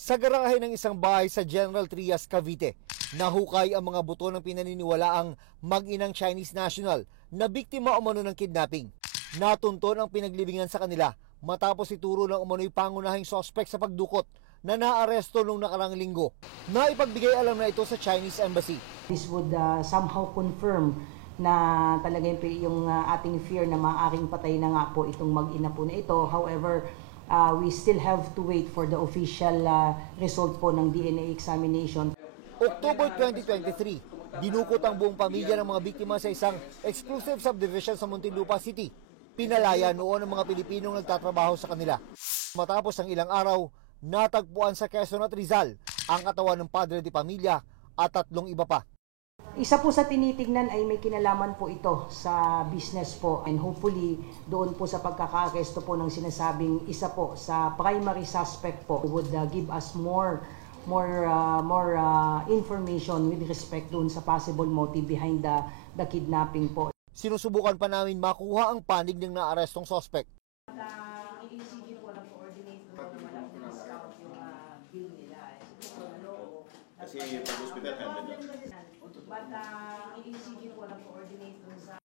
Sa garahe ng isang bahay sa General Trias, Cavite, nahukay ang mga buto ng pinaniniwalaang mag-inang Chinese national na biktima umano ng kidnapping. Natunton ang pinaglibingan sa kanila matapos ituro ng umano'y pangunahing sospek sa pagdukot na naaresto noong nakarang linggo. Naipagbigay alam na ito sa Chinese Embassy. This would somehow confirm na talaga yung ating fear na maaaring patay na nga po itong mag-ina po na ito. However, we still have to wait for the official result po ng DNA examination. October 2023, dinukot ang buong pamilya ng mga biktima sa isang exclusive subdivision sa Muntinlupa City. Pinalaya noon ang mga Pilipinong nagtatrabaho sa kanila. Matapos ang ilang araw, natagpuan sa Quezon at Rizal ang katawan ng padre de pamilya at 3 iba pa. Isa po sa tinitignan ay may kinalaman po ito sa business po, and hopefully doon po sa pagkakaresto po ng sinasabing isa po sa primary suspect po would give us more information with respect doon sa possible motive behind the kidnapping po. Sinusubukan pa namin makuha ang panig ng naarestong suspect. I-ECG po lang coordinate doon wala po discount yung bill nila. Kasi pag-hospital handle lang. But i-ECG po lang coordinate doon sa